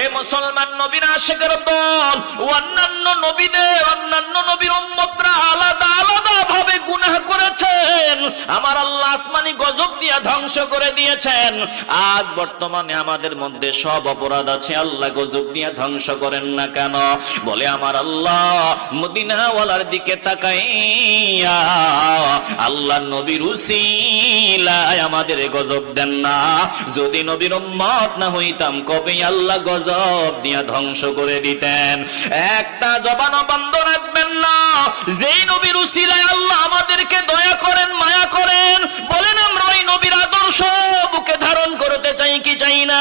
এ মুসলমান নবীর আশিকের দল, অন্যান্য নবীর উম্মতরা আলাদা আলাদা ভাবে গুনাহ করেছেন, আমার আল্লাহ আসমানি গজব দিয়ে ধ্বংস করে দিয়েছেন। আজ বর্তমানে আমাদের মধ্যে সব অপরাধ আছে, আল্লাহ গজব দিয়ে ধ্বংস করেন না কেন? বলে আমার আল্লাহ মদিনাওয়ালার দিকে তাকাইয়া আল্লাহ নবীর উসিলায় আমাদের গজব দেন না। যদি নবীর উম্মত না হইতাম কবে আল্লাহ গজব দিয়া ধ্বংস করে দিতেন। একটা জবানও বন্ধ রাখবেন না। যেই নবীর উসিলায় আল্লাহ আমাদেরকে দয়া করেন, মায়া করেন, বলেন আমরা ওই নবীর আদর্শ বুকে ধারণ করতে চাই কি চাই না?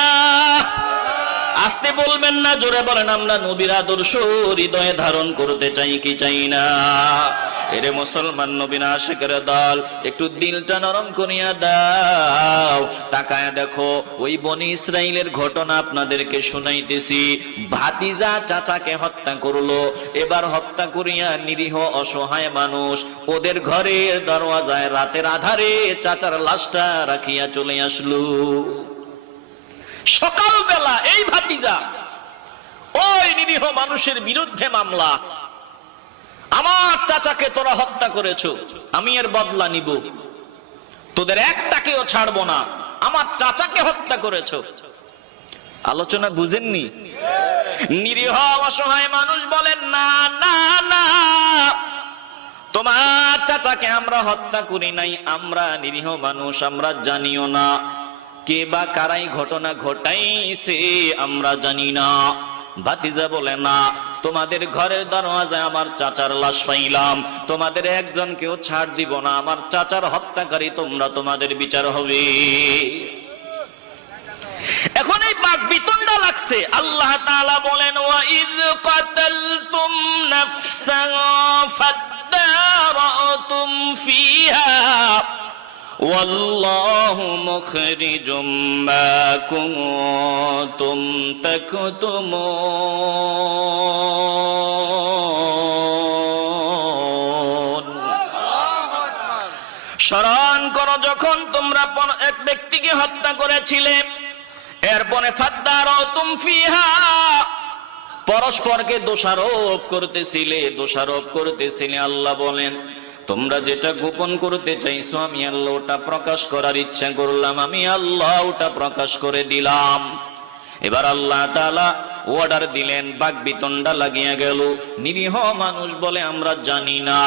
আসতে বলবেন না, জোরে বলেন আমরা নবীর আদর্শ হৃদয়ে ধারণ করতে চাই কি চাই না? এরে মুসলমান নবীর আশিকের দল, একটু দিলটা নরম করিয়া দাও, তাকায়া দেখো ওই বনি ইসরাইলের ঘটনা আপনাদেরকে শুনাইতেছি। ভাতিজা চাচাকে হত্যা করলো, এবার হত্যা করিয়া নিরীহ অসহায় মানুষ ওদের ঘরের দরওয়াজায় রাতের আধারে চাচার লাশটা রাখিয়া চলে আসলো। সকালবেলা এই ভাতিজা ওই নিরীহ মানুষের বিরুদ্ধে মামলা, আমার চাচাকে তোরা হত্যা করেছো, আমি এর বদলা নিব, তোদের একটাকেও ছাড়বো না, আমার চাচাকে হত্যা করেছো। আলোচনা বুঝেননি? নিরীহ অসহায় মানুষ বলেন না না না, তোমার চাচাকে আমরা হত্যা করি নাই, আমরা নিরীহ মানুষ, আমরা জানিও না কে বা কারাই ঘটনা ঘটাইছে, আমরা জানি না। ভাতিজা বলে না, তোমাদের ঘরের দরওয়াজায় আমার চাচার লাশ পাইলাম, তোমাদের একজনকেও ছাড় দিব না, আমার চাচার হত্যাকারী তোমরা, তোমাদের বিচার হবে। এখন এই বাক বিতণ্ডা লাগছে। আল্লাহ তাআলা বলেন ওয়াইয কাতালতুম নাফসান ফাদারাতুম ফিহা ওয়াল্লাহু মুখরিজুম মা কুনতুম তাকতুমুন। স্মরণ করো যখন তোমরা এক ব্যক্তিকে হত্যা করেছিলে, এরপরে ফাদারাতুম ফিহা পরস্পরকে দোষারোপ করতেছিলে। আল্লাহ বলেন তোমরা যেটা গোপন করতে চাইছো আমি আল্লাহ ওটা প্রকাশ করার ইচ্ছা করলাম, আমি আল্লাহ ওটা প্রকাশ করে দিলাম। এবার আল্লাহ তাআলা অর্ডার দিলেন, বাকবিতণ্ডা লাগিয়া গেল। নিরীহ মানুষ বলে আমরা জানি না,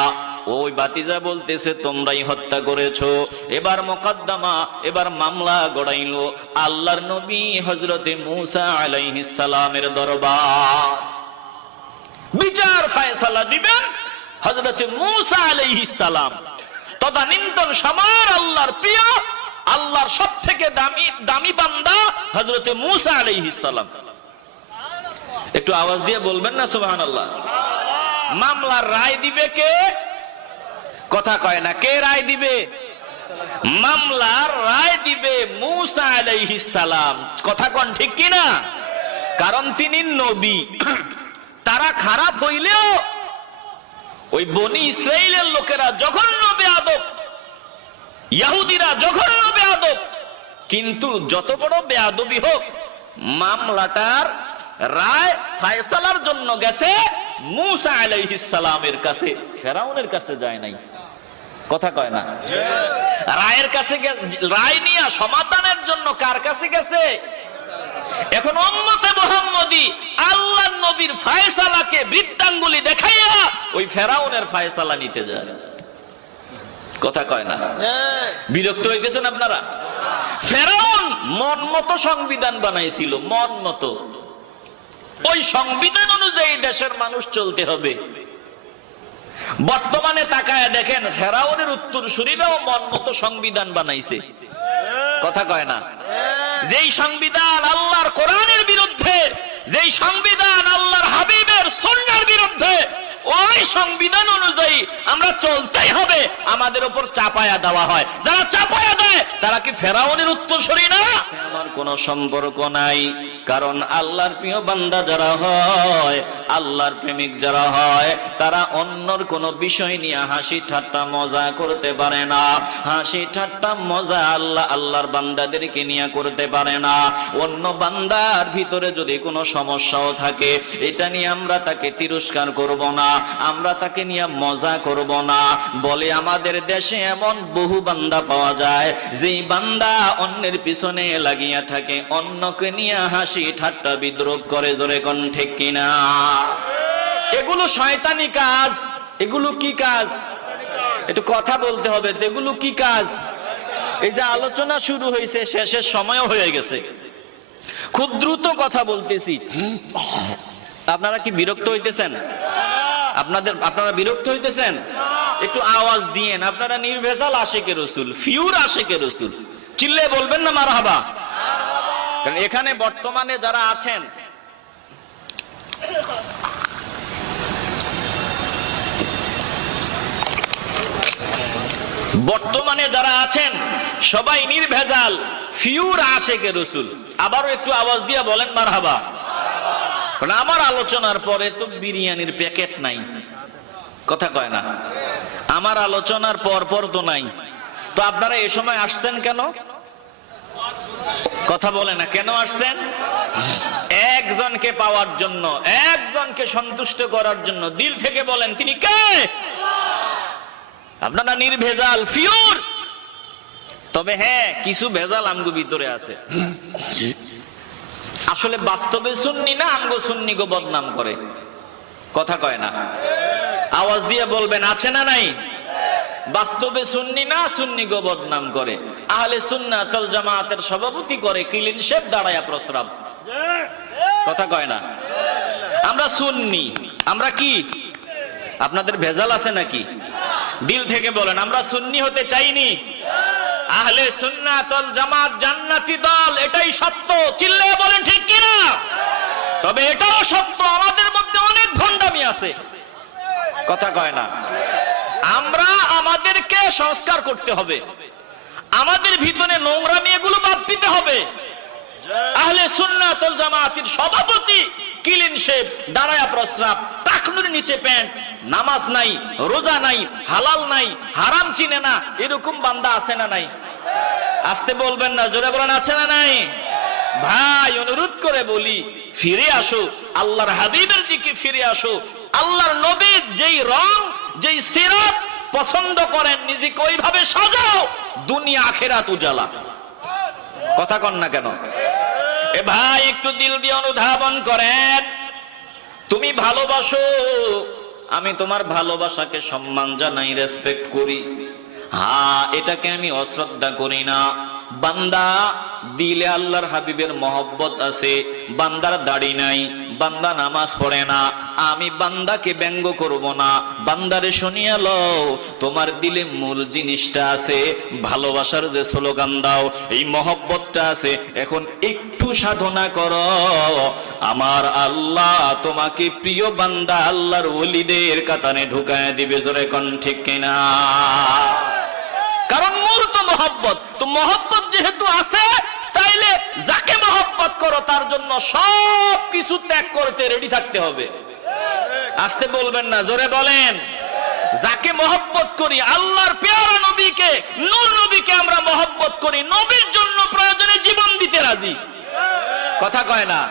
ওই ভাতিজা বলতেছে তোমরাই হত্যা করেছো। এবার মোকদ্দমা, এবার মামলা গড়াইলো আল্লাহর নবী হযরতে মূসা আলাইহিস সালামের দরবার। বিচার ফয়সালা দিবেন হযরতে মূসা আলাইহিস সালাম, তদানীন্তন সময়ের আল্লাহর প্রিয়, আল্লাহর সবথেকে দামি বান্দা হযরতে মূসা আলাইহিস সালাম। একটু আওয়াজ দিয়ে বলবেন না সুবহানাল্লাহ। মামলার রায় দিবে কে? কথা কয় না, কে রায় দিবে? মামলার রায় দিবে মূসা আলাইহিস সালাম। কথা কোন ঠিক কি না? কারণ তিনি নবী। তারা খারাপ হইলেও ওই বনি ইসরাইলের লোকেরা জঘন্য বেয়াদব, ইহুদিরা জঘন্য বেয়াদব, কিন্তু যত বড় বেয়াদবি হোক মামলাটার রায় ফয়সালার জন্য গেছে মূসা আলাইহিস সালামের কাছে, ফেরাউনের কাছে যায় নাই। কথা কয় না? রায়ের কাছে, রায় নিয়ে সমাধানের জন্য কার কাছে গেছে? এখন উম্মতে মুহাম্মদী আল্লাহর নবীর ফয়সালাকে বৃত্তাঙ্গুলি দেখাইয়া ওই ফেরাউনের ফয়সালা নিতে যায়। কথা কয় না? বিরক্ত হইতেছেন আপনারা? ফেরাউন মন মতো সংবিধান বানাইছিল, মন মতো। ওই সংবিধান অনুযায়ী দেশের মানুষ চলতে হবে। বর্তমানে তাকায় দেখেন ফেরাউনের উত্তরসূরিরাও মন মতো সংবিধান বানাইছে। কথা কয় না? যেই সংবিধান আল্লাহর কোরআনের বিরুদ্ধে, যেই সংবিধান আল্লাহর হাবিবের সুন্নাহর বিরুদ্ধে, ওই সংবিধান অনুযায়ী আমরা চলতেই হবে, আমাদের উপর চাপায়া দেওয়া হয়। যারা চাপায়া দেয় তারা কি ফেরাউনের উত্তরসূরি না? আমার কোনো সম্পর্ক নাই। কারণ আল্লাহর প্রিয় বান্দা যারা হয়, আল্লাহর প্রেমিক যারা হয়, তারা অন্যর কোনো বিষয় নিয়ে হাসি ঠাট্টা মজা করতে পারে না। হাসি ঠাট্টা মজা আল্লাহর বান্দাদেরকে নিয়ে করতে পারে না। অন্য বান্দার ভিতরে যদি কোনো সমস্যাও থাকে, এটা নিয়ে আমরা তাকে তিরস্কার করব না, আমরা তাকে নিয়ে মজা করব না। বলে আমাদের দেশে এমন বহু বান্দা পাওয়া যায়, যেই বান্দা অন্যের পিছনে লাগিয়া থাকে, অন্যকে নিয়ে হাসি ঠাট্টা বিদ্রুপ করে। জোরে কোন ঠিক কিনা? এগুলো শয়তানি কাজ। এগুলো কি কাজ? একটু কথা বলতে হবে। এগুলো কি কাজ? এই যে আলোচনা শুরু হয়েছে, শেষের সময়ও হয়ে গেছে, খুব দ্রুত কথা বলতেছি। আপনারা কি বিরক্ত হইতেছেন? আপনারা বিরক্ত হইতেছেন? একটু আওয়াজ দিয়েন। আপনারা নির্ভেজাল আশিকে রসুল, ফিউর আশিকে রসুল, চিল্লে বলবেন না মারহাবা? কারণ এখানে বর্তমানে যারা আছেন, সবাই নির্ভেজাল ফিউর আশিকে রসুল। আবারও একটু আওয়াজ দিয়ে বলেন মারহাবা। কারণ আমার আলোচনার পরে তো বিরিয়ানির প্যাকেট নাই, কথা কয় না। আমার আলোচনার পর তো নাই। তো আপনারা এই সময় আসছেন কেন? কথা বলে না। কেন আসছেন? একজনকে পাওয়ার জন্য, একজনকে সন্তুষ্ট করার জন্য। দিল থেকে বলেন, তিনি কে? আপনারা নির্ভেজাল ফিউর। তবে হ্যাঁ, কিছু ভেজাল আমগো ভিতরে আছে। আসলে বাস্তবে সুন্নি না, আমগো সুন্নি গো বদনাম করে। কথা কয় না। আওয়াজ দিয়ে বলবেন, আছে না নাই? বাস্তবে সুন্নি না, সুন্নি গো বদনাম করে। আহলে সুন্নাত ওয়াল জামাতের সভাপতি করে ক্লিন শেভ, দাঁড়ায়া প্রস্রাব। কথা কয় না। আমরা সুন্নি। আমরা কি? আপনাদের ভেজাল আছে নাকি? দিল থেকে বলেন, আমরা সুন্নি হতে চাইনি। আহলে সুন্নাত ওয়াল জামাত জান্নাতি দল, এটাই সত্য। চিল্লে বলেন ঠিক কিনা? তবে এটাও সত্য, আমাদের মধ্যে অনেক ভণ্ডামি আছে। কথা কয় না। আমরা আমাদেরকে সংস্কার করতে হবে, আমাদের ভিতরে নোংরামি এগুলো বাদ দিতে হবে। আহলে সুন্নাত ওয়াল জামাতের সভাপতি ক্লিন শেভ, দাঁড়ায়া প্রস্রাব, টাকনুর নিচে প্যান্ট, নামাজ নাই, রোজা নাই, হালাল নাই, হারাম চিনে না, এরকম বান্দা আছে না নাই? আসতে বলবেন না, জোরে বলেন, আছে না নাই? ভাই, অনুরোধ করে বলি, ফিরে আসো, আল্লাহর হাবিবের দিকে ফিরে আসো। আল্লাহর নবী যেই রং, যেই সিরাত পছন্দ করেন, নিজেকে ওইভাবে সাজাও, দুনিয়া আখিরাত উজালা। কথা কন না কেন? এ ভাই, একটু দিল দিয়ে অনুধাবন করেন। তুমি ভালোবাসো, আমি তোমার ভালোবাসাকে সম্মান জানাই, রেসপেক্ট করি। হ্যাঁ, এটাকে আমি অশ্রদ্ধা করি না। বান্দা দিলে আল্লাহর হাবিবের মহব্বত আছে, বান্দার দাড়ি নাই, বান্দা নামাজ পড়ে না, আমি বান্দাকে ব্যঙ্গ করব না। বান্দারে শুনিয়ে লও, তোমার দিলে মূল জিনিসটা আছে, ভালোবাসার যে স্লোগান দাও, এই মহব্বতটা আছে। এখন একটু সাধনা করো, আমার আল্লাহ তোমাকে প্রিয় বান্দা আল্লাহর ওলিদের কাতারে ঢুকায় দিবে। জোরে কোন ঠিক কিনা? কারণ মূল তো মহব্বত। তো মহব্বত যেহেতু আছে, তাইলে যাকে মহব্বত করো তার জন্য সব কিছু ত্যাগ করতে রেডি থাকতে হবে। আসতে বলবেন না, জোরে বলেন। যাকে মহব্বত করি, আল্লাহর পেয়ারা নবীকে, নূর নবীকে আমরা মহব্বত করি, নবীর জন্য প্রয়োজনে জীবন দিতে রাজি। কথা কয় না?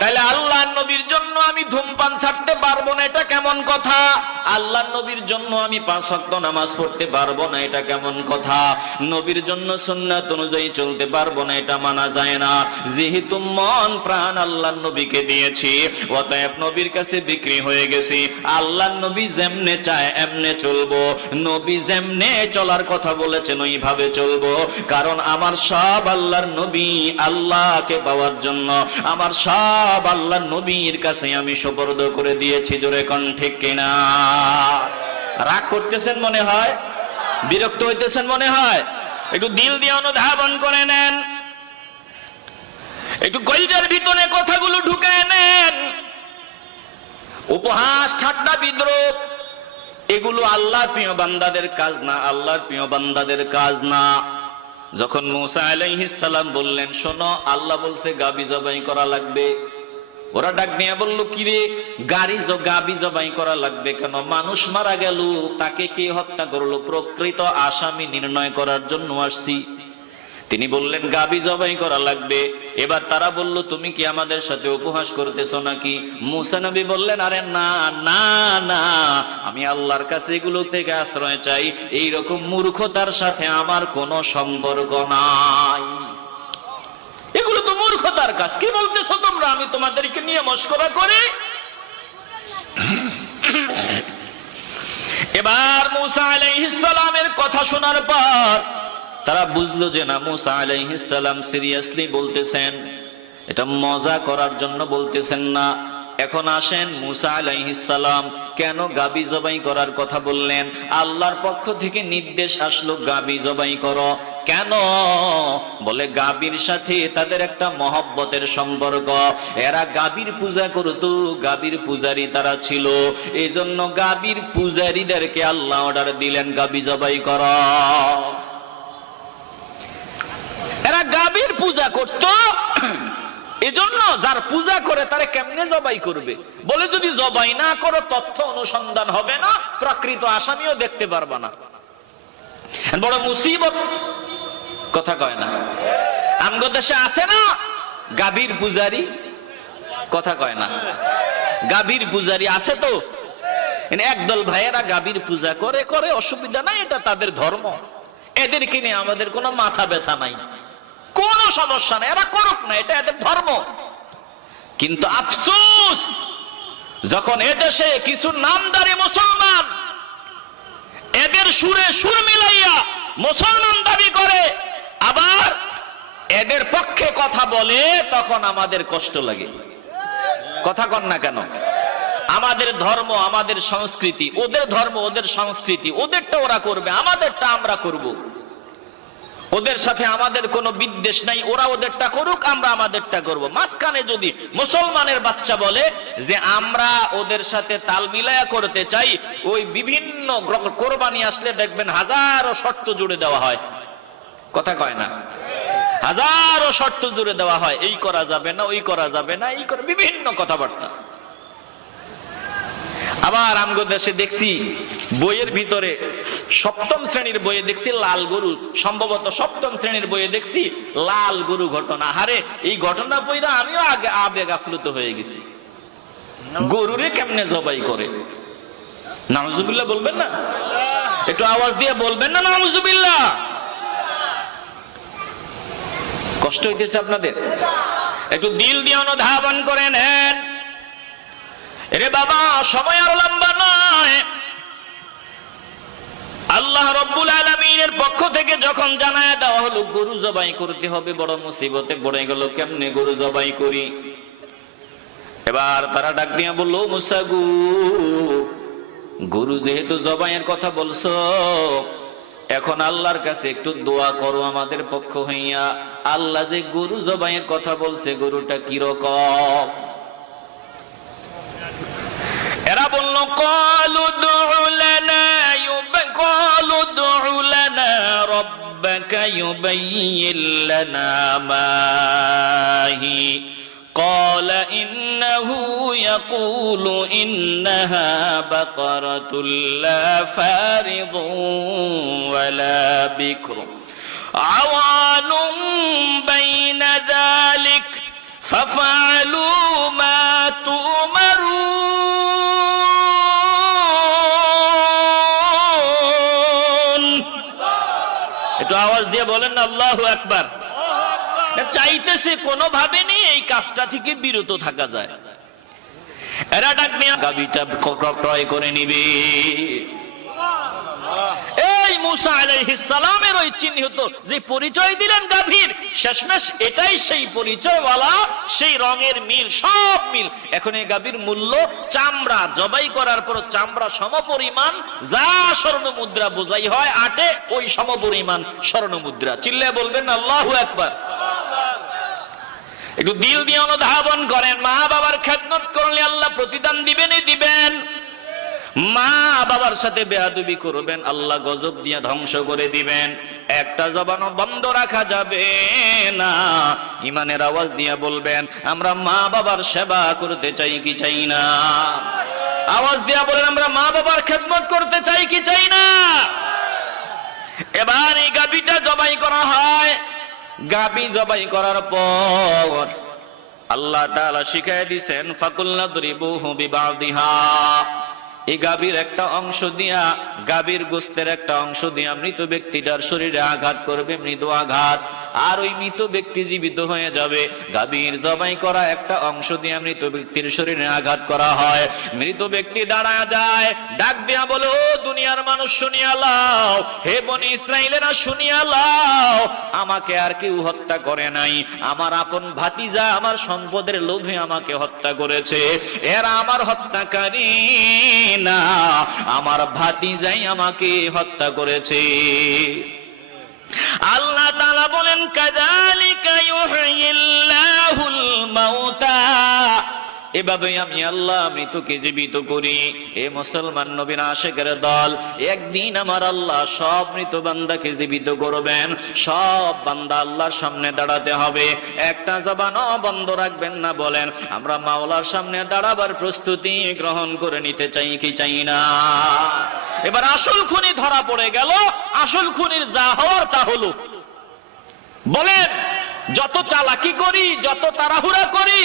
তাহলে আল্লাহর নবীর জন্য আমি ধূমপান ছাড়তে পারবো না, এটা কেমন কথা? আল্লাহর নবীর জন্য আমি 5 ওয়াক্ত নামাজ পড়তে পারবো না, এটা কেমন কথা? নবীর জন্য সুন্নাত অনুযায়ী চলতে পারবো না, এটা মানা যায় না। যেহেতু মন প্রাণ আল্লাহর নবীকে দিয়েছি, অতএব নবীর কাছে বিক্রি হয়ে গেছি। আল্লাহর নবী যেমনে চায় এমনে চলবো, নবী যেমনে চলার কথা বলেছেন ওইভাবে চলবো। কারণ আমার সব আল্লাহর নবী আল্লাহকে পাওয়ার জন্য, আমার সব আল্লাহর নবীর কাছে আমি সুপর্দ করে দিয়েছি। জোরে কোন ঠিক কিনা? রাগ করতেছেন মনে হয়, বিরক্ত হইতেছেন মনে হয়। একটু দিল দিয়ে অনুধাবন করে নেন, একটু কলিজার ভিতরে কথাগুলো ঢুকায় নেন। উপহাস ঠাট্টা বিদ্রুপ এগুলো আল্লাহর প্রিয় বান্দাদের কাজ না, আল্লাহর প্রিয় বান্দাদের কাজ না। যখন মূসা আলাইহিস সালাম বললেন শোনো আল্লাহ বলছে গাবি জবাই করা লাগবে, ওরা ডাক নিয়ে বলল কিরে গাবি জবাই করা লাগবে কেন? মানুষ মারা গেল, তাকে কে হত্যা করলো প্রকৃত আসামি নির্ণয় করার জন্য আসছি। তিনি বললেন গাবি জবাই করা লাগবে। এবার তারা বলল তুমি কি আমাদের সাথে উপহাস করতেছো নাকি? মূসা নবী বললেন আরে না না না, আমি আল্লাহর কাছে এগুলো থেকে আশ্রয় চাই, এই রকম মূর্খতার সাথে আমার কোনো সম্পর্ক নাই। এগুলো তো মূর্খতার কাজ, কি বলতেছো তোমরা? আমি তোমাদেরকে নিয়ে মশকরা করি? এবার মূসা আলাইহিস সালামের কথা শোনার পর তারা বুঝলো যে না, মূসা আলাইহিস সালাম সিরিয়াসলি বলতেছেন, এটা মজা করার জন্য বলতেছেন না। এখন আসেন মূসা আলাইহিস সালাম কেন গাবি জবাই করার কথা বললেন? আল্লাহর পক্ষ থেকে নির্দেশ আসলো গাবি জবাই করো। কেন? বলে গাবির সাথে তাদের একটা মহব্বতের সম্পর্ক, এরা গাবির পূজা করতো, গাবির পূজারী তারা ছিল, এই জন্য গাবির পূজারীদেরকে আল্লাহ অর্ডার দিলেন গাবি জবাই করো। এরা গাবির পূজা করত, এজন্য যার পূজা করে তারা কেমনে জবাই করবে? বলে যদি জবাই না করো তথ্য অনুসন্ধান হবে না, প্রকৃত আসামিও দেখতে পারবা না। বড় মুসিবত, কথা কয় না? আমগো দেশে আছে না গাবির পূজারি, কথা কয় না? গাবির পূজারি আছে তো, একদল ভাইয়েরা গাবির পূজা করে, করে অসুবিধা নাই, এটা তাদের ধর্ম, এদেরকে নিয়ে আমাদের কোনো মাথা ব্যথা নাই, কোনো সমস্যা নাই, এরা করুক না, এটা এদের ধর্ম। কিন্তু আফসোস, যখন এদেশে কিছু নামদারি মুসলমান এদের সুরে সুর মিলাইয়া মুসলমান দাবি করে, আবার এদের পক্ষে কথা বলে, তখন আমাদের কষ্ট লাগে। কথা কন না কেন? আমাদের ধর্ম, আমাদের সংস্কৃতি, ওদের ধর্ম, ওদের সংস্কৃতি, ওদেরটা ওরা করবে, আমাদেরটা আমরা করব। ওদের সাথে আমাদের কোনো বিদ্বেষ নাই, ওরা ওদেরটা করুক, আমরা আমাদেরটা করব। মাঝখানে যদি মুসলমানের বাচ্চা বলে যে আমরা ওদের সাথে তাল মিলায়া করতে চাই, ওই বিভিন্ন কোরবানি আসলে দেখবেন হাজারো শর্ত জুড়ে দেওয়া হয়, কথা কয় না? হাজারো শর্ত জুড়ে দেওয়া হয়, এই করা যাবে না, ওই করা যাবে না, এই করে বিভিন্ন কথাবার্তা। আবার আমগো দেশে দেখছি বইয়ের ভিতরে, সপ্তম শ্রেণীর বইয়ে দেখছি লাল গরু, সম্ভবত সপ্তম শ্রেণীর বইয়ে দেখছি লাল গরু ঘটনা। হারে এই ঘটনা বইরা আমিও আগে আবেগ আপ্লুত হয়ে গেছি। গরুরে কেমনে জবাই করে? নাউজুবিল্লাহ বলবেন না? একটু আওয়াজ দিয়ে বলবেন না নাউজুবিল্লাহ? কষ্ট হইতেছে আপনাদের? একটু দিল দিয়ে অনুধাবন করে নেন। রে বাবা, সময় আর লম্বা নয়। আল্লাহ রব্বুল আলামিনের পক্ষ থেকে যখন জানায় দেওয়া হলো গরু জবাই করতে হবে, বড় মুসিবতে পড়ে গেল, কেমনে গরু জবাই করি? এবার তারা ডাক দিয়া বলল, মুসা গো, গরু যেহেতু জবাইয়ের কথা বলছো, এখন আল্লাহর কাছে একটু দোয়া করো আমাদের পক্ষ হইয়া। আল্লাহ যে গরু জবাইয়ের কথা বলছে, গরুটা কিরকম? এরা বলল, ক্বালু দু'উ লানা রাব্বাকা ইউবাইয়িন লানা মা হি ক্বালা ইন্নাহু ইয়াকুলু ইন্নাহা বাকারাতুল লা ফারিদুন ওয়ালা বিকরুন আওয়ানুম বাইনা যালিক ফাফআলু মা তু'মারুন। একটু আওয়াজ দিয়ে বলেন না আল্লাহু আকবার। চাইতেছে কোনোভাবে নেই এই কাজটা থেকে বিরত থাকা যায়। এরা ডাক নিয়ে গাবিটা ক্রয় করে নিবে। এই মূসা আলাইহিস সালামের ওই চিহ্নিত যে পরিচয় দিলেন গাভীর, শেষমেশ এটাই সেই পরিচয়ওয়ালা, সেই রঙের মিল, সব মিল। এখন এই গাভীর মূল্য, চামড়া জবাই করার পর চামড়া সমপরিমাণ যা স্বর্ণ মুদ্রা বোঝাই হয় আটে, ওই সমপরিমাণ স্বর্ণ মুদ্রা। চিল্লায় বলবেন আল্লাহু আকবার। একটু দিল দিয়ে অনুধাবন করেন, মা বাবার খেদমত করলে আল্লাহ প্রতিদান দিবেনই দিবেন। মা বাবার সাথে বেয়াদবি করবেন, আল্লাহ গজব দিয়ে ধ্বংস করে দিবেন। একটা জবানও বন্ধ রাখা যাবে না। ইমানের আওয়াজ দিয়ে বলবেন, আমরা মা বাবার সেবা করতে চাই কি চাই না? আওয়াজ দিয়া বলেন, আমরা মা বাবার খেদমত করতে চাই কি চাই না? এবার এই গাভীটা জবাই করা হয়। গাভী জবাই করার পর আল্লাহ তাআলা শিখায় দিয়েছেন, ফাকুলনা দরিবুহু বিবাদিহা। এই গাভীর একটা অংশ দিয়া, গাভীর গোশতের একটা অংশ দিয়া মৃত ব্যক্তিটার শরীরে আঘাত করবে, মৃদু আঘাত। আর ওই মৃত ব্যক্তি জীবিত হয়ে যাবে। গাভীর জবাই করা একটা অংশ দিয়া মৃত ব্যক্তির শরীরে আঘাত করা হয়। মৃত ব্যক্তি দাঁড়ায় যায়, ডাক দিয়া বলে, ও দুনিয়ার মানুষ শুনিয়া লাও, হে বনি ইসরাইলেরা শুনিয়া লাও, আমাকে আর কেউ হত্যা করে নাই। আমার আপন ভাতিজা আমার সম্পদের লোভে আমাকে হত্যা করেছে। এরা আমার হত্যাকারী না, আমার ভাতিজাই আমাকে হত্যা করেছে। আল্লাহ তাআলা বলেন, কাযালিকা ইউহয়িল্লাহুল মাউতা। এভাবে আমি আল্লাহ মৃতকে জীবিত করি। এ মুসলমান নবীর আশিকের দল, একদিন আমার আল্লাহ সব মৃত বান্দাকে জীবিত করবেন। সব বান্দা আল্লাহর সামনে দাঁড়াতে হবে। একটা জবানও বন্ধ রাখবেন না। বলেন, আমরা মাওলার সামনে দাঁড়াবার প্রস্তুতি গ্রহণ করে নিতে চাই কি চাই না? এবার আসল খুনি ধরা পড়ে গেল। আসল খুনির যা হওয়ার তা হলো। বলেন, যত চালাকি করি, যত তাড়াহুড়া করি,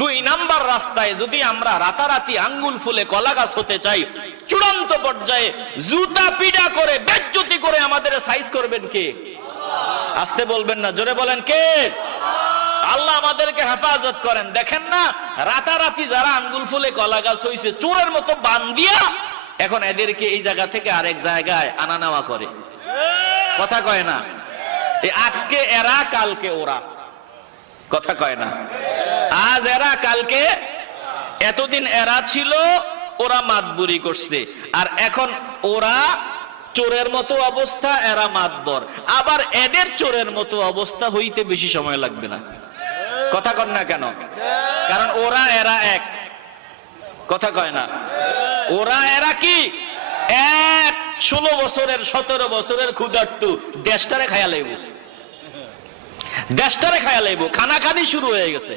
2 নাম্বার রাস্তায় যদি আমরা রাতারাতি আঙ্গুল ফুলে কলা গাছ হতে চাই, চূড়ান্ত পর্যায়ে জুতা পিটা করে বেজ্জতি করে আমাদের সাইজ করবেন কে? আসতে বলবেন না, জোরে বলেন কে? আল্লাহ আমাদেরকে হেফাজত করেন। দেখেন না, রাতারাতি যারা আঙ্গুল ফুলে কলা গাছ হইছে, চোরের মতো বান্ধিয়া এখন এদেরকে এই জায়গা থেকে আরেক জায়গায় আনা নেওয়া করে। কথা কয় না? আজকে এরা, কালকে ওরা। কথা কয় না? আজ এরা, কালকে। এতদিন এরা ছিল, ওরা মাতবুরি করছে। আর এখন ওরা চোরের মতো অবস্থা, এরা মাতবর। আবার এদের চোরের মতো অবস্থা হইতে বেশি সময় লাগবে না। কথা কন না কেন? কারণ ওরা এরা এক। কথা কয় না? ওরা এরা কি এক? 16 বছরের 17 বছরের ক্ষুধার্তু দেশটারে খায়া লাইব, দেশটারে খায়া লাইব। খানাখানি শুরু হয়ে গেছে।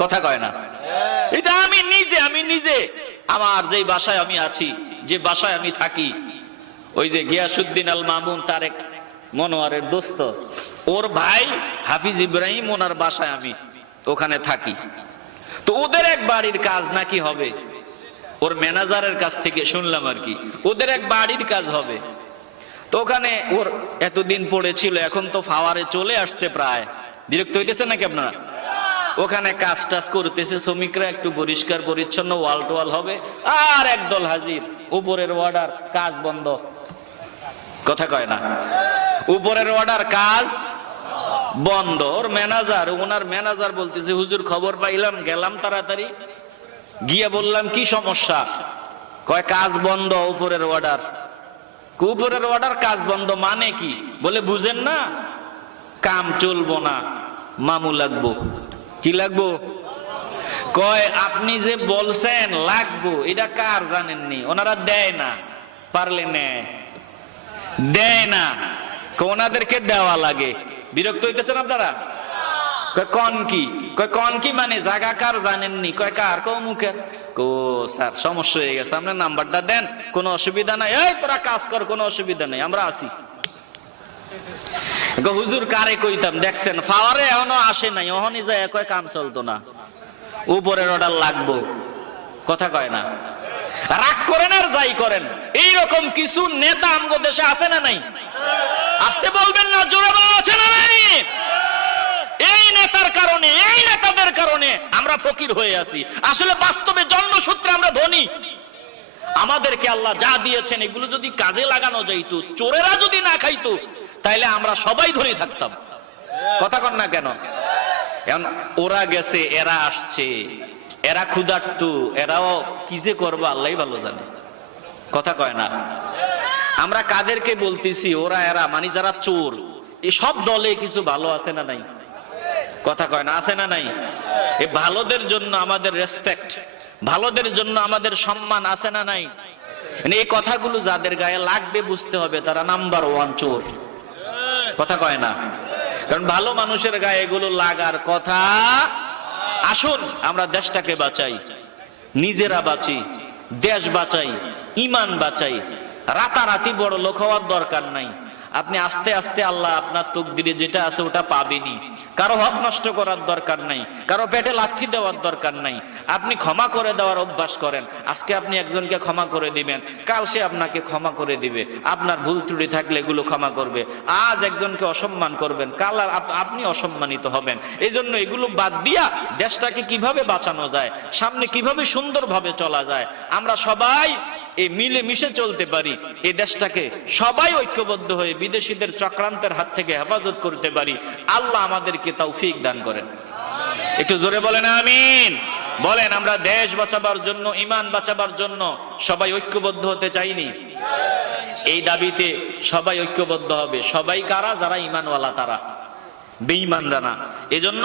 কথা কয় না? এটা আমি নিজে আমার যে বাসায় আমি আছি, যে বাসায় আমি থাকি, ওই যে গিয়াসউদ্দিন আল মামুন তারেক মনোয়ারের দোস্ত, ওর ভাই হাফিজ ইব্রাহিম, ওনার বাসায় আমি ওখানে থাকি। তো ওদের এক বাড়ির কাজ নাকি হবে, ওর ম্যানেজারের কাছ থেকে শুনলাম আর কি, ওদের এক বাড়ির কাজ হবে। তো ওখানে ওর এতদিন পড়েছিল, এখন তো ফাওয়ারে চলে আসছে প্রায়। বিরক্ত হইতেছে নাকি আপনারা? ওখানে কাজ টাজ করতেছে শ্রমিকরা, একটু পরিষ্কার পরিচ্ছন্ন, ওয়াল টোয়াল হবে। আর একদল হাজির, উপরের অর্ডার, কাজ বন্ধ। কথা কয় না? উপরের অর্ডার, কাজ বন্ধ। ওর ম্যানেজার, ওনার ম্যানেজার বলতেছে, হুজুর খবর পাইলাম, গেলাম তাড়াতাড়ি, গিয়ে বললাম কি সমস্যা? কয় কাজ বন্ধ, উপরের অর্ডার। উপরের অর্ডার, কাজ বন্ধ মানে কি? বলে বুঝেন না, কাম চলবো না, মামু লাগবো। কি লাগবো? কয় আপনি যে বলছেন লাগবো, এটা কার জানেননি? ওনারা দেয় না, পারলে নেয়, দেয় না, ওনাদেরকে দেওয়া লাগে। বিরক্ত হইতেছেন আপনারা? কন কি? কয় কন কি মানে জায়গা কার জানেননি? কয় কার? কো মুখের। কো স্যার সমস্যা হয়ে গেছে, আপনার নাম্বারটা দেন, কোনো অসুবিধা নাই। এই তোরা কাজ কর, কোনো অসুবিধা নেই, আমরা আছি। হুজুর কারে কইতাম, দেখছেন ফাওয়ারে এখনো আসে নাই, ওহনি যায় কয় কাম চলতো না, উপরের অর্ডার লাগবো। কথা কয় না? রাগ করেন আর যাই করেন, এইরকম কিছু নেতা আমগো দেশে আছে না নাই? আসতে বলবেন না, জোরে বলা আছে না নাই? এই নেতার কারণে, এই নেতাদের কারণে আমরা ফকির হয়ে আছি। আসলে বাস্তবে জন্মসূত্রে আমরা ধনী। আমাদেরকে আল্লাহ যা দিয়েছেন এগুলো যদি কাজে লাগানো যাইতো, চোরেরা যদি না খাইতো, তাইলে আমরা সবাই ধরে থাকতাম। কথা কন না কেন? এখন ওরা গেছে, এরা আসছে, এরা ক্ষুধার্তু, এরাও কি যে করবো আল্লাহই ভালো জানে। কথা কয় না? আমরা কাদেরকে বলতেছি? ওরা এরা মানে যারা চোর। এই সব দলে কিছু ভালো আছে না নাই? কথা কয় না? আছে না নাই? এই ভালোদের জন্য আমাদের রেসপেক্ট, ভালোদের জন্য আমাদের সম্মান আছে না নাই? এই কথাগুলো যাদের গায়ে লাগবে বুঝতে হবে তারা নাম্বার 1 চোর। কথা কয় না? কারণ ভালো মানুষের গায়ে এগুলো লাগার কথা। আসুন আমরা দেশটাকে বাঁচাই, নিজেরা বাঁচি, দেশ বাঁচাই, ইমান বাঁচাই। রাতারাতি বড় লোক হওয়ার দরকার নাই। আপনি আস্তে আস্তে আল্লাহ আপনার তকদিরে যেটা আছে ওটা পাবেনই। কারো হক নষ্ট করার দরকার নাই, কারো পেটে লাথি দেওয়ার দরকার নাই। আপনি ক্ষমা করে দেওয়ার অভ্যাস করেন। আজকে আপনি একজনকে ক্ষমা করে দিবেন, কাল সে আপনাকে ক্ষমা করে দিবে। আপনার ভুল ত্রুটি থাকলে এগুলো ক্ষমা করবে। আজ একজনকে অসম্মান করবেন, কাল আপনি অসম্মানিত হবেন। এই জন্য এগুলো বাদ দিয়া দেশটাকে কিভাবে বাঁচানো যায়, সামনে কিভাবে সুন্দরভাবে চলা যায়, আমরা সবাই এই মিলে মিশে চলতে পারি, এই দেশটাকে সবাই ঐক্যবদ্ধ হয়ে বিদেশিদের চক্রান্তের হাত থেকে হেফাজত করতে পারি, আল্লাহ আমাদেরকে তৌফিক দান করেন। একটু জোরে বলেন আমিন। বলেন আমরা দেশ বাঁচাবার জন্য, ইমান বাঁচাবার জন্য সবাই ঐক্যবদ্ধ হতে চাইনি? এই দাবিতে সবাই ঐক্যবদ্ধ হবে। সবাই কারা? যারা ইমানওয়ালা, তারা, বেঈমানরা না। এজন্য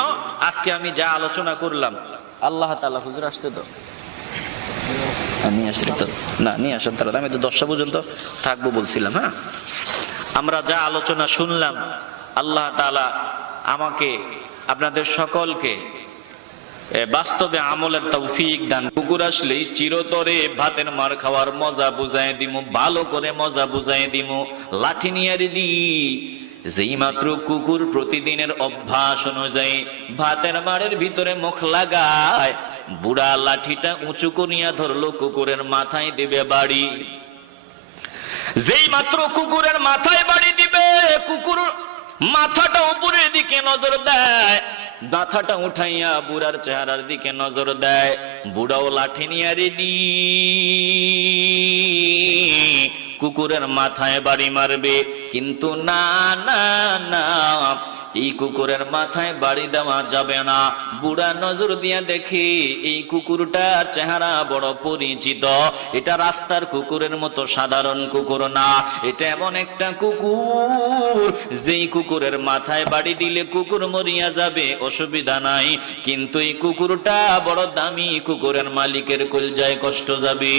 আজকে আমি যা আলোচনা করলাম, আল্লাহ তাআলা, হুজুর আসতে তো নিয়ে আসেন তো, না নিয়ে আসেন তারা, আমি তো 10টা পর্যন্ত থাকবো বলছিলাম। হ্যাঁ, আমরা যা আলোচনা শুনলাম, আল্লাহ তাআলা আমাকে আপনাদের সকলকে বাস্তবে আমলের তৌফিক দান। কুকুর আসলেই চিরতরে ভাতের মার খাওয়ার মজা বুঝাই দিমু, ভালো করে মজা বুঝাই দিমু। লাঠি নিয়ে দি, যেই মাত্র কুকুর প্রতিদিনের অভ্যাস অনুযায়ী ভাতের মারের ভিতরে মুখ লাগায়, বুড়া লাঠিটা উঁচু করিয়া ধরলো, কুকুরের মাথায় দিবে বাড়ি। যেই মাত্র কুকুরের মাথায় বাড়ি দিবে, কুকুর মাথাটা উপরের দিকে নজর দেয়, মাথাটা উঠাইয়া বুড়ার চেহারার দিকে নজর দেয়। বুড়াও লাঠি নিয়ে রেডি, কুকুরের মাথায় বাড়ি মারবে। কিন্তু না না না, এই কুকুরের মাথায় বাড়ি দেওয়া যাবে না। বুড়া নজর দিয়া দেখে এই কুকুরটার চেহারা বড় পরিচিত। এটা রাস্তার কুকুরের মতো সাধারণ কুকুর না, এটা এমন একটা কুকুর যেই কুকুরের মাথায় বাড়ি দিলে কুকুর মরিয়া যাবে, অসুবিধা নাই। কিন্তু এই কুকুরটা বড় দামি, কুকুরের মালিকের কলজায় কষ্ট যাবে।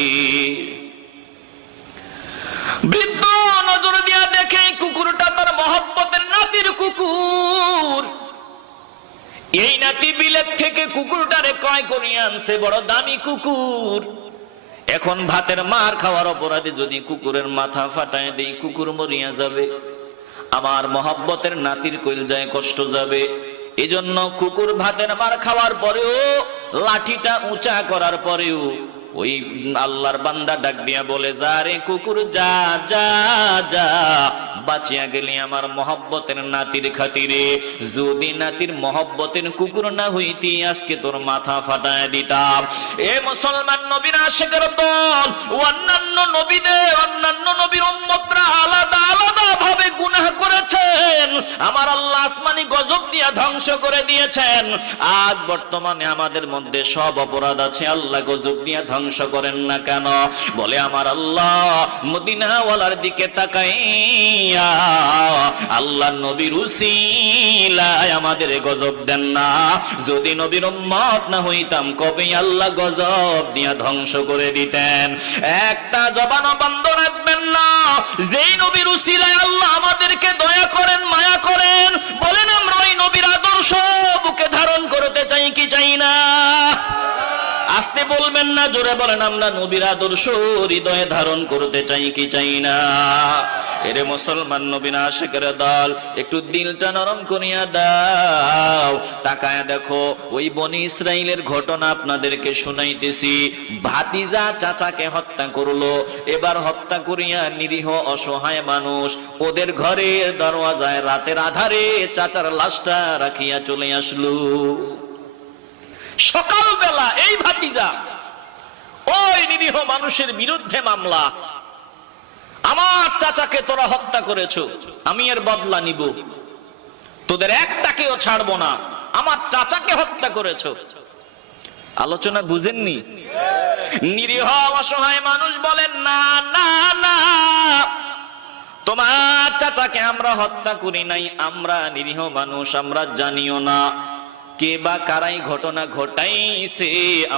বৃদ্ধ নজর দিয়া দেখে কুকুরটা তার মহব্বতের নাতির কুকুর। এই নাতি বিলেত থেকে কুকুরটারে ক্রয় করিয়া আনছে, বড় দামি কুকুর। এখন ভাতের মার খাওয়ার অপরাধে যদি কুকুরের মাথা ফাটায় দেই, কুকুর মরিয়া যাবে, আমার মহব্বতের নাতির কলজায় কষ্ট যাবে। এজন্য কুকুর ভাতের মার খাওয়ার পরেও, লাঠিটা উঁচা করার পরেও ওই আল্লাহর বান্দা ডাক দিয়া বলে, যা রে কুকুর, যা যা যা, বাঁচিয়া গেলি আমার মহব্বতের নাতির খাতিরে। যদি নাতির মহব্বতের কুকুর না হইতি, আজকে তোর মাথা ফাটায় দিতাম। এ মুসলমান, নবীর আশিকের দল, অন্যান্য নবীদের, অন্যান্য নবীর উম্মতরা আলাদা আলাদা ভাবে গুনাহ করেছেন, আমার আল্লাহ আসমানি গজব দিয়া ধ্বংস করে দিয়েছেন। আজ বর্তমানে আমাদের মধ্যে সব অপরাধ আছে, আল্লাহ গজব দিয়া ধ্বংস করেন না কেন? বলে আমার আল্লাহ মদিনাওয়ালার দিকে তাকাইয়া আল্লাহ নবীর উসিলায় আমাদের গজব দেন না। যদি নবীর উম্মত না হইতাম, কবে আল্লাহ গজব দিয়া ধ্বংস করে দিতেন। একটা জবানও বন্ধ রাখবেন না। যেই নবীর উসিলায় আল্লাহ আমাদেরকে দয়া করেন, মায়া করেন, বলেন আমরা ওই নবীর আদর্শ বুকে ধারণ করতে চাই কি চাই না? আসতে বলবেন না, জোরে বলেন আমরা নবীর আদর্শ হৃদয়ে ধারণ করতে চাই কি চাই না? এরে মুসলমান, নবীর আশিকের দল, একটু দিলটা নরম করিয়া দাও। তাকায়া দেখো, ওই বনি ইসরাইলের ঘটনা আপনাদেরকে শুনাইতেছি। ভাতিজা চাচাকে হত্যা করলো, এবার হত্যা করিয়া নিরীহ অসহায় মানুষ ওদের ঘরের দরওয়াজায় রাতের আধারে চাচার লাশটা রাখিয়া চলে আসলো। সকালবেলা এই ভাতিজা ওই নিরীহ মানুষের বিরুদ্ধে মামলা, আমার চাচাকে তোরা হত্যা করেছো, আমি এর বদলা নিব, তোদের একটাকেও ছাড়বো না, আমার চাচাকে হত্যা করেছো। আলোচনা বুঝেননি? নিরীহ অসহায় মানুষ বলেন, না না না, তোমার চাচাকে আমরা হত্যা করি নাই, আমরা নিরীহ মানুষ, আমরা জানিও না। কে বা কারাই ঘটনা ঘটাইছে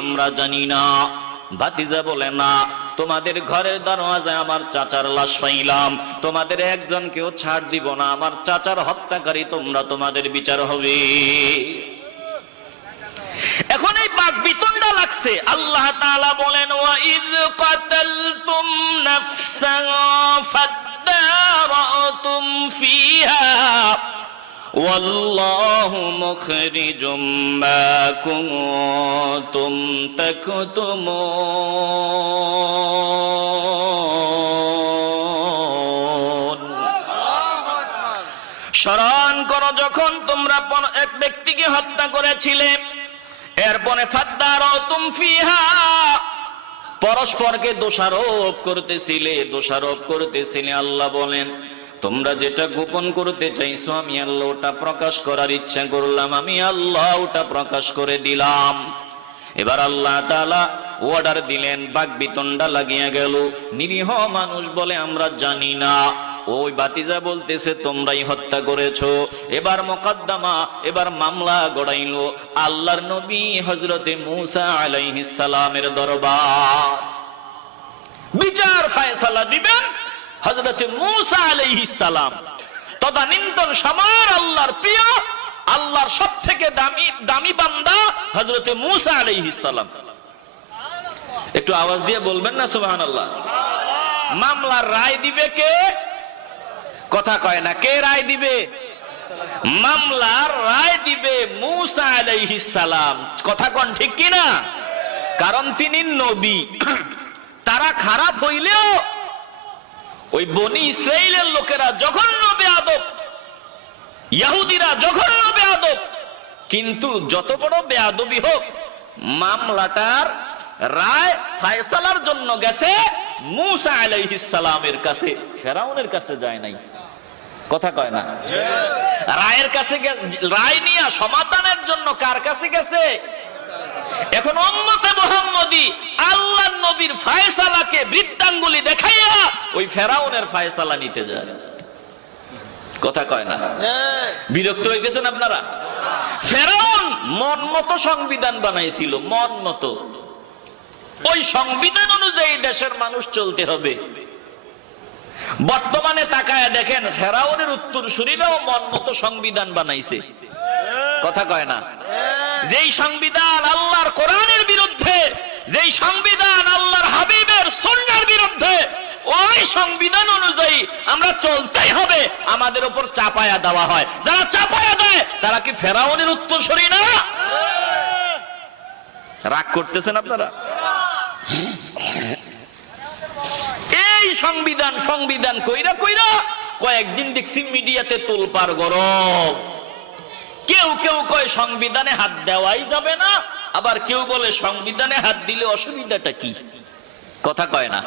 আমরা জানি না। ভাতিজা বলে, না, তোমাদের ঘরের দরওয়াজায় আমার চাচার লাশ পাইলাম, তোমাদের একজনকেও ছাড় দিব না, আমার চাচার হত্যাকারী তোমরা, তোমাদের বিচার হবে। এখন এই বাক বিতণ্ডা লাগছে। আল্লাহ তাআলা বলেন, ওয়া ইয কাতালতুম নাফসান ফাদারাতুম ফিহা ওয়াল্লাহু মুখরিজুম মা কুনতুম তাকতুমুন। স্মরণ করো যখন তোমরা এক ব্যক্তিকে হত্যা করেছিলে, এরপরে ফাদারাতুম ফিহা, পরস্পরকে দোষারোপ করতেছিলে। আল্লাহ বলেন, তোমরা যেটা গোপন করতে চাইছো আমি আল্লাহ ওটা প্রকাশ করার ইচ্ছা করলাম, আমি আল্লাহ ওটা প্রকাশ করে দিলাম। এবার আল্লাহ তাআলা অর্ডার দিলেন, বাকবিতণ্ডা লাগিয়ে গেল। নিরীহ মানুষ বলে আমরা জানি না, ওই ভাতিজা বলতেছে তোমরাই হত্যা করেছো। এবার মোকদ্দমা, এবার মামলা গড়াইলো আল্লাহর নবী হযরতে মূসা আলাইহিস সালামের দরবার। বিচার ফয়সালা দিবেন হযরতে মূসা আলাইহিস সালাম, তদানীন্তন সময়ের আল্লাহর প্রিয়, আল্লাহর সবথেকে দামি বান্দা হযরতে মূসা আলাইহিস সালাম। একটু আওয়াজ দিয়ে বলবেন না সুবহানাল্লাহ। মামলার রায় দিবে কে? কথা কয় না, কে রায় দিবে? মামলার রায় দিবে মূসা আলাইহিস সালাম। কথা কোন ঠিক কি না? কারণ তিনি নবী। তারা খারাপ হইলেও ওই বনি ইসরাইলের লোকেরা জঘন্য বেয়াদব, ইহুদিরা জঘন্য বেয়াদব, কিন্তু যত বড় বেয়াদবি হোক মামলাটার রায় ফয়সালার জন্য গেছে মূসা আলাইহিস সালামের কাছে, ফেরাউনের কাছে যায় নাই। কথা কয় না। রায়ের কাছে, রায় নিয়ে সমাধানের জন্য কার কাছে গেছে? এখন উম্মতে মুহাম্মদী আল্লাহর নবীর ফয়সালাকে বৃত্তাঙ্গুলি দেখাইয়া ওই ফেরাউনের ফয়সালা নিতে যায়। কথা কয় না। বিরক্ত হয়ে গেছেন আপনারা? ফেরাউন মন মতো সংবিধান বানাইছিল, মন মতো। ওই সংবিধান অনুযায়ী দেশের মানুষ চলতে হবে। বর্তমানে তাকায় দেখেন ফেরাউনের উত্তরসূরিরাও মন মতো সংবিধান বানাইছে। কথা কয় না। যেই সংবিধান আল্লাহর কোরআনের বিরুদ্ধে, যেই সংবিধান আল্লাহর হাবিবের সুন্নাহর বিরুদ্ধে, ওই সংবিধান অনুযায়ী আমরা চলতেই হবে, আমাদের উপর চাপায়া দেওয়া হয়। যারা চাপায়া দেয় তারা কি ফেরাউনের উত্তরসূরি না? রাগ করতেছেন আপনারা? এই সংবিধান কইরা কয়েকদিন দেখছি মিডিয়াতে তোলপাড় গরম। কেউ কয় সংবিধানে হাত দেওয়াই যাবে না, আবার কেউ বলে সংবিধানে হাত দিলে অসুবিধাটা কি? কথা কয় না।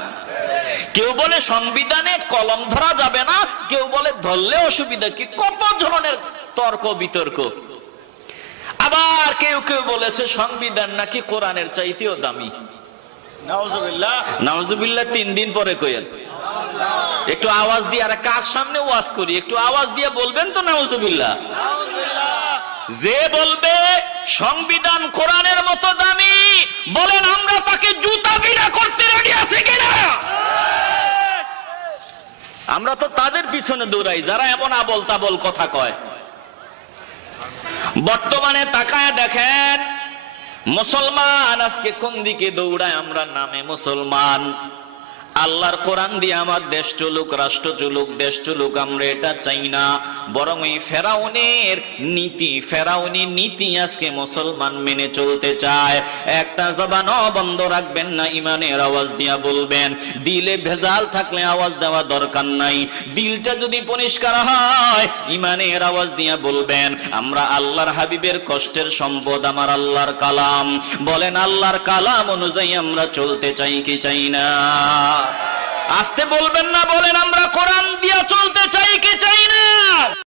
কেউ বলে সংবিধানে কলম ধরা যাবে না, কেউ বলে ধরলে অসুবিধা কি? কত ধরনের তর্ক বিতর্ক। আবার কেউ বলেছে সংবিধান নাকি কোরআনের চাইতেও দামি। নাউজুবিল্লাহ 3 দিন পরে কইেন। একটু আওয়াজ দিয়ে, আর কার সামনে ওয়াজ করি, একটু আওয়াজ দিয়ে বলবেন তো নাউজুবিল্লাহ। যে বলবে সংবিধান কোরআনের মতো দামি, বলেন আমরা তাকে জুতা বিনা করতে রেডি আছি কিনা? আমরা তো তাদের পিছনে দৌড়াই যারা এমন আবল তাবল কথা কয়। বর্তমানে তাকায় দেখেন মুসলমান আজকে কোন দিকে দৌড়ায়। আমরা নামে মুসলমান, আল্লাহর কোরআন দিয়ে আমার দেশ চলুক, রাষ্ট্র চলুক, দেশ চলুক, আমরা এটা চাই না। বরং এই ফেরাউনের ফেরাউনি নীতি আজকে মুসলমান মেনে চলতে চায়। একটা জবানও বন্ধ রাখবেন না, ইমানের আওয়াজ দিয়া বলবেন। দিলে ভেজাল থাকলে আওয়াজ দেওয়া দরকার নাই, দিলটা যদি পরিষ্কার হয় ইমানের আওয়াজ দিয়া বলবেন। আমরা আল্লাহর হাবিবের কষ্টের সম্পদ আমার আল্লাহর কালাম। বলেন আল্লাহর কালাম অনুযায়ী আমরা চলতে চাই কি চাই না? আসতে বলবেন না, বলেন আমরা কোরআন